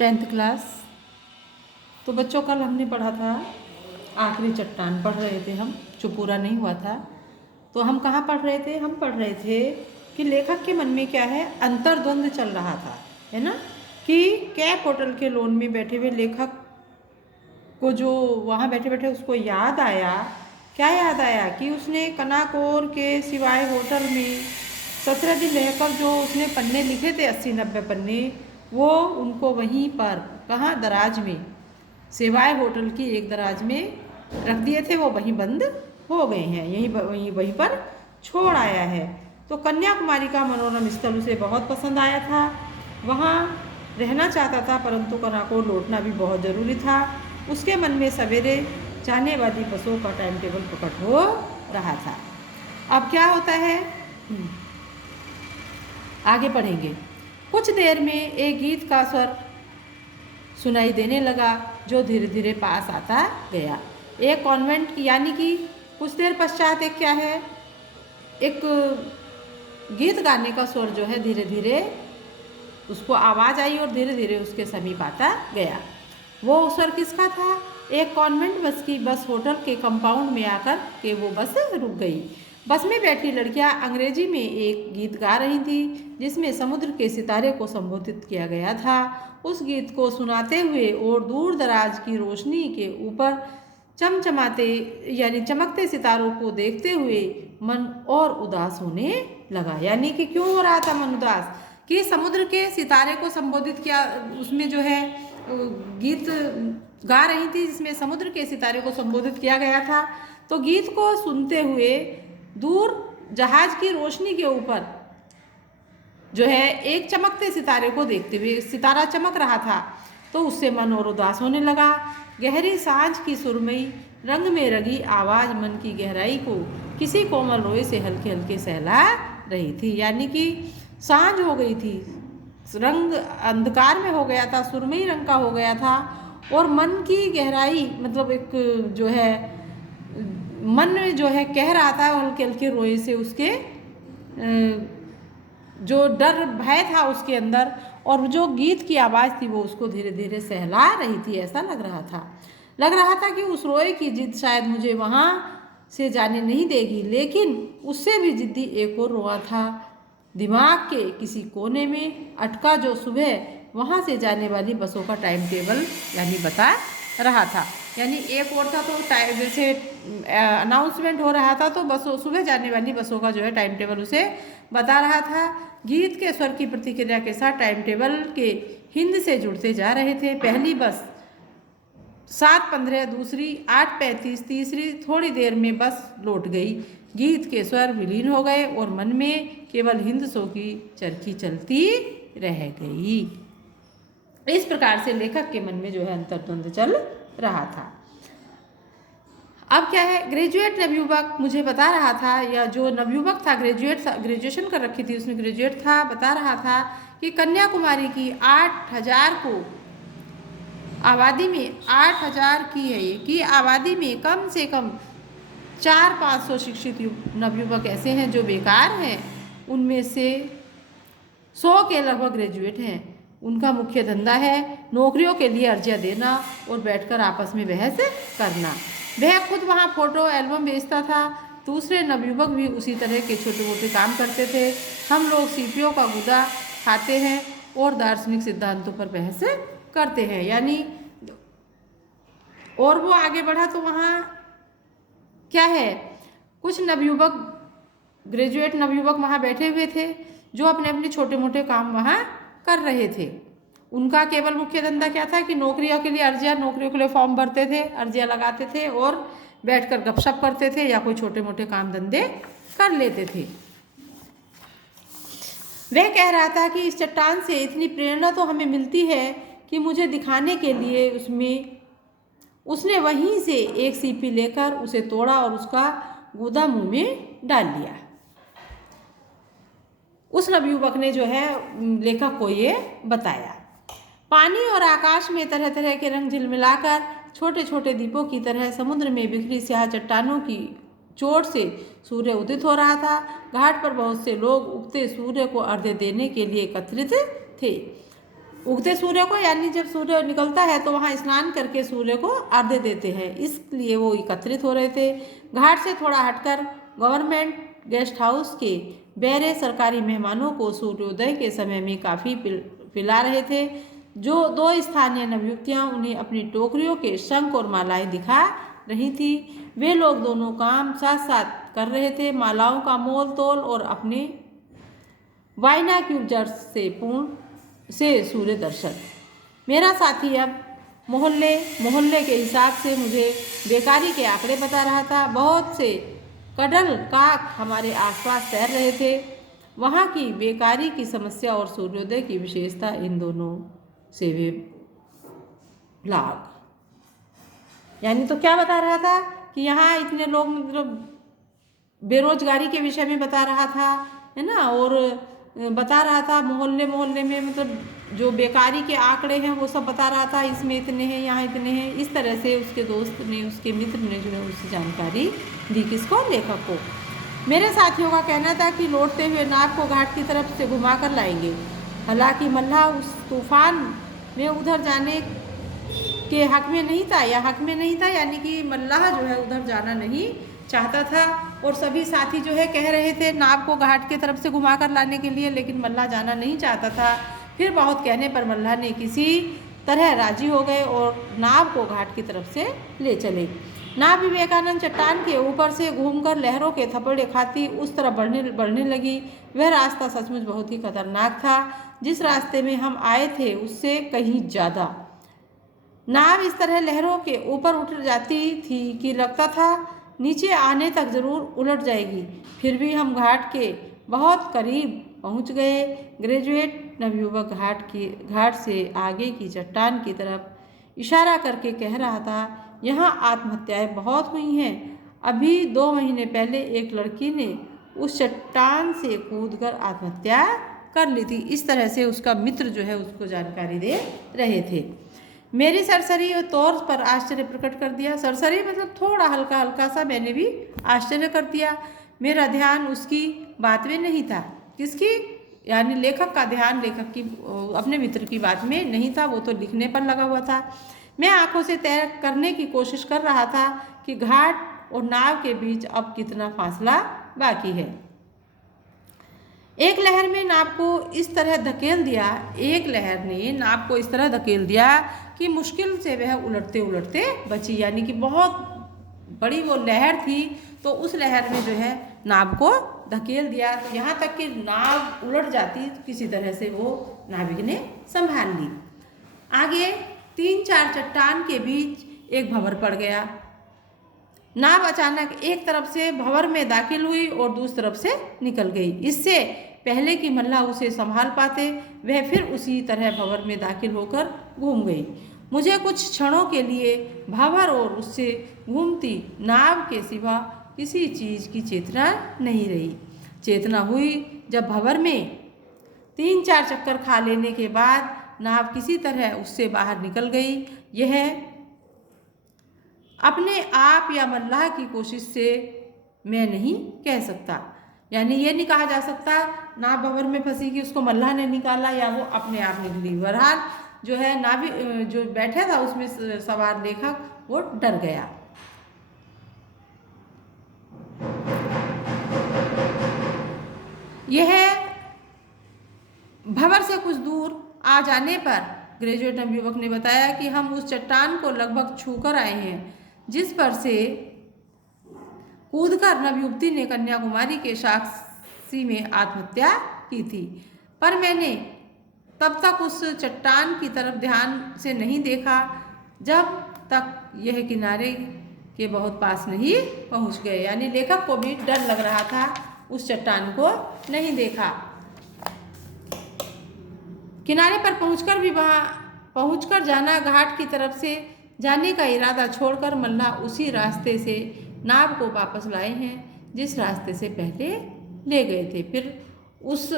10th class. तो बच्चों कल हमने पढ़ा था आखिरी चट्टान, पढ़ रहे थे हम, जो पूरा नहीं हुआ था। तो हम कहाँ पढ़ रहे थे? हम पढ़ रहे थे कि लेखक के मन में क्या है, अंतर्द्वंद चल रहा था, है ना, कि कैप होटल के लॉन में बैठे हुए लेखक को जो वहाँ बैठे बैठे उसको याद आया, क्या याद आया कि उसने कनाकोर के सिवाय होटल में 17 दिन रहकर जो उसने पन्ने लिखे थे, 80-90 पन्ने, वो उनको वहीं पर, कहाँ, दराज में, सिवाय होटल की एक दराज में रख दिए थे। वो वहीं बंद हो गए हैं, वहीं पर छोड़ आया है। तो कन्याकुमारी का मनोरम स्थल उसे बहुत पसंद आया था, वहाँ रहना चाहता था, परंतु कनाकोर लौटना भी बहुत ज़रूरी था। उसके मन में सवेरे जाने वाली बसों का टाइम टेबल प्रकट हो रहा था। अब क्या होता है, आगे पढ़ेंगे। कुछ देर में एक गीत का स्वर सुनाई देने लगा, जो धीरे धीरे पास आता गया। एक कॉन्वेंट की, यानी कि कुछ देर पश्चात एक क्या है, एक गीत गाने का स्वर जो है धीरे धीरे उसको आवाज़ आई और धीरे धीरे उसके समीप आता गया। वो स्वर किसका था? एक कॉन्वेंट बस की। बस होटल के कंपाउंड में आकर के वो बस रुक गई। बस में बैठी लड़कियां अंग्रेजी में एक गीत गा रही थी, जिसमें समुद्र के सितारे को संबोधित किया गया था। उस गीत को सुनाते हुए और दूर दराज की रोशनी के ऊपर चमचमाते यानी चमकते सितारों को देखते हुए मन और उदास होने लगा। यानी कि क्यों हो रहा था मन उदास? कि समुद्र के सितारे को संबोधित किया, उसमें जो है गीत गा रही थी जिसमें समुद्र के सितारे को संबोधित किया गया था। तो गीत को सुनते हुए दूर जहाज की रोशनी के ऊपर जो है एक चमकते सितारे को देखते हुए, सितारा चमक रहा था, तो उससे मन और उदास होने लगा। गहरी सांझ की सुरमई रंग में रंगी आवाज़ मन की गहराई को किसी कोमल रोए से हल्के हल्के सहला रही थी। यानी कि सांझ हो गई थी, रंग अंधकार में हो गया था, सुरमई रंग का हो गया था, और मन की गहराई मतलब एक जो है मन जो है कह रहा था हल्के हल्के रोए से, उसके जो डर भय था उसके अंदर, और जो गीत की आवाज़ थी वो उसको धीरे धीरे सहला रही थी। ऐसा लग रहा था कि उस रोए की जिद शायद मुझे वहाँ से जाने नहीं देगी। लेकिन उससे भी जिद्दी एक और रोआ था, दिमाग के किसी कोने में अटका, जो सुबह वहाँ से जाने वाली बसों का टाइम टेबल यानी बता रहा था। यानी एक और था, तो जैसे अनाउंसमेंट हो रहा था, तो बसों, सुबह जाने वाली बसों का जो है टाइम टेबल उसे बता रहा था। गीत के स्वर की प्रतिक्रिया के साथ टाइम टेबल के हिंद से जुड़ते जा रहे थे। पहली बस 7:15, दूसरी 8:35, तीसरी थोड़ी देर में बस लौट गई। गीत के स्वर विलीन हो गए और मन में केवल हिंद सो की चरखी चलती रह गई। इस प्रकार से लेखक के मन में जो है अंतर्द्वंद चल रहा था। अब क्या है, ग्रेजुएट नवयुवक मुझे बता रहा था, या जो नवयुवक था, ग्रेजुएशन कर रखी थी उसमें, ग्रेजुएट था, बता रहा था कि कन्याकुमारी की 8,000 को आबादी में 8,000 की है ये, कि आबादी में कम से कम 400-500 शिक्षित नवयुवक ऐसे हैं जो बेकार हैं। उनमें से 100 के लगभग ग्रेजुएट हैं। उनका मुख्य धंधा है नौकरियों के लिए अर्जियाँ देना और बैठकर आपस में बहस करना। वह खुद वहाँ फोटो एल्बम बेचता था। दूसरे नवयुवक भी उसी तरह के छोटे मोटे काम करते थे। हम लोग सीपियों का गुदा खाते हैं और दार्शनिक सिद्धांतों पर बहस करते हैं। यानी और वो आगे बढ़ा तो वहाँ क्या है, कुछ नवयुवक, ग्रेजुएट नवयुवक वहाँ बैठे हुए थे जो अपने अपने छोटे मोटे काम वहाँ कर रहे थे। उनका केवल मुख्य धंधा क्या था कि नौकरियों के लिए फॉर्म भरते थे, अर्जियाँ लगाते थे और बैठकर गपशप करते थे या कोई छोटे मोटे काम धंधे कर लेते थे। वह कह रहा था कि इस चट्टान से इतनी प्रेरणा तो हमें मिलती है कि मुझे दिखाने के लिए उसने वहीं से एक सीपी लेकर उसे तोड़ा और उसका गूदा मुंह में डाल लिया। उस नवयुवक ने जो है लेखक को ये बताया। पानी और आकाश में तरह तरह के रंग झिलमिलाकर छोटे छोटे दीपों की तरह समुद्र में बिखरी स्याह चट्टानों की चोट से सूर्य उदित हो रहा था। घाट पर बहुत से लोग उगते सूर्य को अर्घ्य देने के लिए एकत्रित थे। उगते सूर्य को, यानी जब सूर्य निकलता है तो वहाँ स्नान करके सूर्य को अर्घ्य देते हैं, इसलिए वो एकत्रित हो रहे थे। घाट से थोड़ा हटकर गवर्नमेंट गेस्ट हाउस के बहरे सरकारी मेहमानों को सूर्योदय के समय में काफ़ी पिला रहे थे। जो दो स्थानीय नवयुवतियाँ उन्हें अपनी टोकरियों के शंख और मालाएं दिखा रही थी। वे लोग दोनों काम साथ साथ कर रहे थे, मालाओं का मोल तोल और अपने बाइनोक्यूलर्स से सूर्य दर्शन। मेरा साथी अब मोहल्ले के हिसाब से मुझे बेकारी के आंकड़े बता रहा था। बहुत से कडल काक हमारे आसपास तैर रहे थे। वहाँ की बेकारी की समस्या और सूर्योदय की विशेषता, इन दोनों से वे लाग। यानी तो क्या बता रहा था कि यहाँ इतने लोग, मतलब बेरोजगारी के विषय में बता रहा था, है ना, और बता रहा था मोहल्ले में मतलब जो बेकारी के आंकड़े हैं वो सब बता रहा था, इसमें इतने हैं, यहाँ इतने हैं। इस तरह से उसके दोस्त ने, उसके मित्र ने जो है उससे जानकारी दी। किसको? लेखक को। मेरे साथियों का कहना था कि लौटते हुए नाव को घाट की तरफ से घुमा कर लाएंगे। हालांकि मल्लाह उस तूफान में उधर जाने के हक में नहीं था, यानी कि मल्लाह जो है उधर जाना नहीं चाहता था। और सभी साथी जो है कह रहे थे नाव को घाट की तरफ से घुमा कर लाने के लिए, लेकिन मल्लाह जाना नहीं चाहता था। फिर बहुत कहने पर मल्लाह ने किसी तरह राजी हो गए और नाव को घाट की तरफ से ले चले। नाव विवेकानंद चट्टान के ऊपर से घूमकर लहरों के थपड़े खाती उस तरफ बढ़ने लगी। वह रास्ता सचमुच बहुत ही खतरनाक था। जिस रास्ते में हम आए थे उससे कहीं ज़्यादा। नाव इस तरह लहरों के ऊपर उठ जाती थी कि लगता था नीचे आने तक जरूर उलट जाएगी। फिर भी हम घाट के बहुत करीब पहुंच गए। ग्रेजुएट नवयुवक घाट से आगे की चट्टान की तरफ इशारा करके कह रहा था, यहाँ आत्महत्याएं बहुत हुई हैं। अभी 2 महीने पहले एक लड़की ने उस चट्टान से कूदकर आत्महत्या कर ली थी। इस तरह से उसका मित्र जो है उसको जानकारी दे रहे थे। मेरी सरसरी तौर पर आश्चर्य प्रकट कर दिया। सरसरी मतलब थोड़ा हल्का सा मैंने भी आश्चर्य कर दिया। मेरा ध्यान उसकी बात में नहीं था। किसकी? यानी लेखक का ध्यान लेखक की अपने मित्र की बात में नहीं था, वो तो लिखने पर लगा हुआ था। मैं आंखों से तय करने की कोशिश कर रहा था कि घाट और नाव के बीच अब कितना फासला बाकी है। एक लहर ने नाव को इस तरह धकेल दिया कि मुश्किल से वह उलटते उलटते बची। यानी कि बहुत बड़ी वो लहर थी, तो उस लहर ने जो है नाव को धकेल दिया। तो यहाँ तक कि नाव उलट जाती तो किसी तरह से वो नाविक ने संभाल ली। आगे 3-4 चट्टान के बीच एक भंवर पड़ गया। नाव अचानक एक तरफ से भंवर में दाखिल हुई और दूसरी तरफ से निकल गई। इससे पहले कि मल्लाह उसे संभाल पाते, वह फिर उसी तरह भंवर में दाखिल होकर घूम गई। मुझे कुछ क्षणों के लिए भंवर और उससे घूमती नाव के सिवा किसी चीज़ की चेतना नहीं रही। चेतना हुई जब भंवर में 3-4 चक्कर खा लेने के बाद नाव किसी तरह उससे बाहर निकल गई। यह अपने आप या मल्लाह की कोशिश से मैं नहीं कह सकता। यानी ये नहीं कहा जा सकता नाव भंवर में फंसी कि उसको मल्लाह ने निकाला या वो अपने आप निकली। बहरहाल जो है जो बैठा था उसमें सवार लेखक वो डर गया। यह भंवर से कुछ दूर आ जाने पर ग्रेजुएट नवयुवक ने बताया कि हम उस चट्टान को लगभग छूकर आए हैं जिस पर से कूदकर नवयुवती ने कन्याकुमारी के साक्षी में आत्महत्या की थी। पर मैंने तब तक उस चट्टान की तरफ ध्यान से नहीं देखा जब तक यह किनारे के बहुत पास नहीं पहुंच गए। यानी लेखक को भी डर लग रहा था, उस चट्टान को नहीं देखा। किनारे पर पहुंचकर जाना, घाट की तरफ से जाने का इरादा छोड़कर मल्लाह उसी रास्ते से नाव को वापस लाए हैं जिस रास्ते से पहले ले गए थे। फिर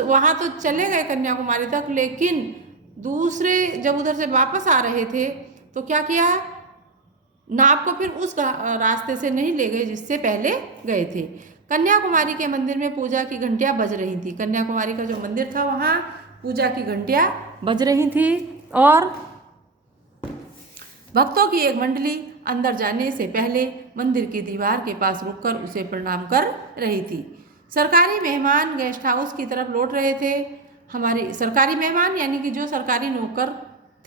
वहाँ तो चले गए कन्याकुमारी तक, लेकिन दूसरे जब उधर से वापस आ रहे थे तो क्या किया, नाव को फिर उस रास्ते से नहीं ले गए जिससे पहले गए थे। कन्याकुमारी के मंदिर में पूजा की घंटियाँ बज रही थी। कन्याकुमारी का जो मंदिर था वहाँ पूजा की घंटियाँ बज रही थी। और भक्तों की एक मंडली अंदर जाने से पहले मंदिर की दीवार के पास रुककर उसे प्रणाम कर रही थी। सरकारी मेहमान गेस्ट हाउस की तरफ लौट रहे थे। हमारे सरकारी मेहमान यानी कि जो सरकारी नौकर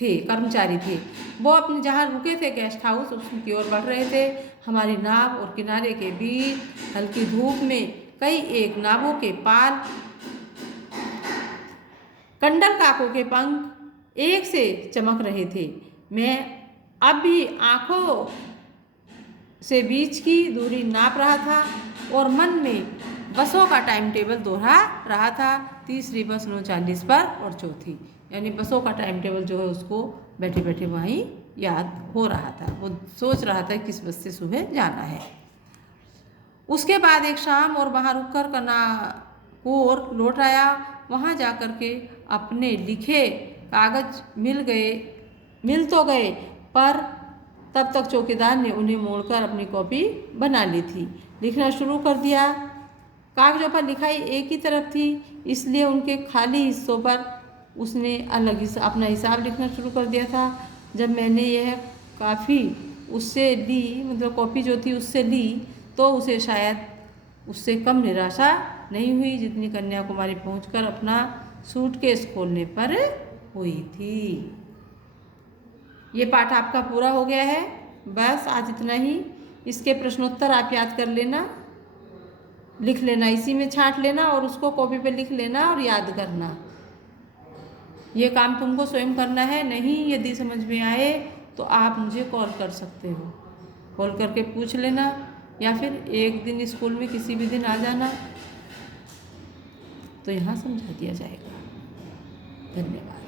थे, कर्मचारी थे, वो अपने जहाँ रुके थे गेस्ट हाउस उसकी ओर बढ़ रहे थे। हमारी नाव और किनारे के बीच हल्की धूप में कई एक नावों के पाल, कंडल काकों के पंख एक से चमक रहे थे। मैं अब भी आंखों से बीच की दूरी नाप रहा था और मन में बसों का टाइम टेबल दोहरा रहा था। तीसरी बस 9:40 पर और चौथी, यानी बसों का टाइम टेबल जो है उसको बैठे बैठे वहीं याद हो रहा था। वो सोच रहा था किस बस से सुबह जाना है। उसके बाद एक शाम और वहाँ रुककर कर्नाकोर लौट आया। वहाँ जाकर के अपने लिखे कागज मिल तो गए, पर तब तक चौकीदार ने उन्हें मोड़कर अपनी कॉपी बना ली थी। लिखना शुरू कर दिया। कागजों पर लिखाई एक ही तरफ थी, इसलिए उनके खाली हिस्सों पर उसने अपना हिसाब लिखना शुरू कर दिया था। जब मैंने यह काफ़ी उससे ली, मतलब कॉपी जो थी उससे ली, तो उसे शायद उससे कम निराशा नहीं हुई जितनी कन्याकुमारी पहुंचकर अपना सूटकेस खोलने पर हुई थी। ये पाठ आपका पूरा हो गया है। बस आज इतना ही। इसके प्रश्नोत्तर आप याद कर लेना, लिख लेना, इसी में छांट लेना और उसको कॉपी पे लिख लेना और याद करना। ये काम तुमको स्वयं करना है। नहीं यदि समझ में आए तो आप मुझे कॉल कर सकते हो, कॉल करके पूछ लेना, या फिर एक दिन स्कूल में किसी भी दिन आ जाना तो यहाँ समझा दिया जाएगा। धन्यवाद।